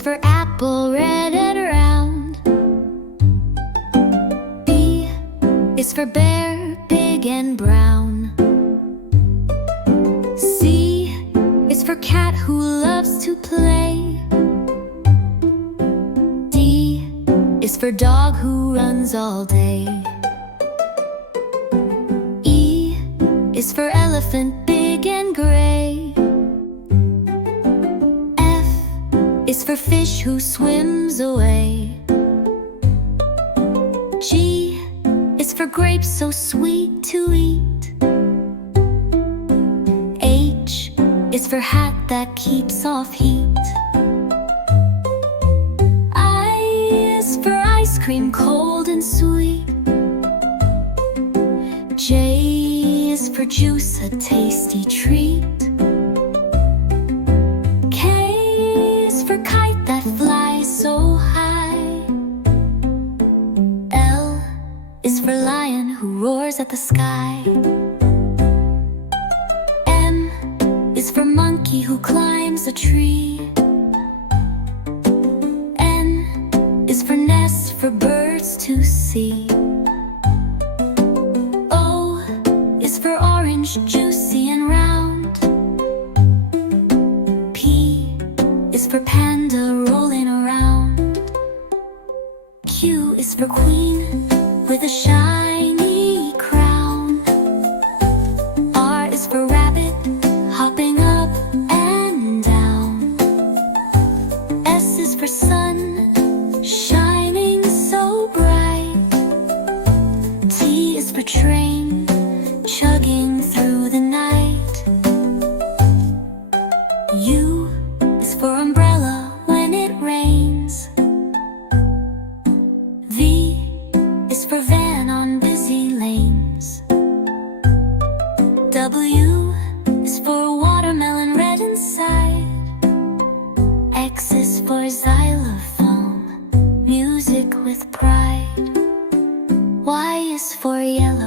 is for apple, red and round. B is for bear, big and brown. C is for cat who loves to play. D is for dog who runs all day. E is for elephant, big and gray. F is for fish who swims away. G is for grapes so sweet to eat. H is for hat that keeps off heat. I is for ice cream, cold and sweet. J is for juice, a tasty treat. K is for kite that flies so high. L is for lion who roars at the sky. M is for monkey who climbs a tree. N is for nest for birds to see. O is for orange, juicy and round. P is for panda rolling around. Q is for queen with a shiny crown. R is for rabbit hopping up and down. S is for sun shining so bright. T is for train chugging through the night. U is for umbrella when it rains. V is for van on busy lanes. W is for watermelon red inside. X is for xylophone, music with pride. Y is for yellow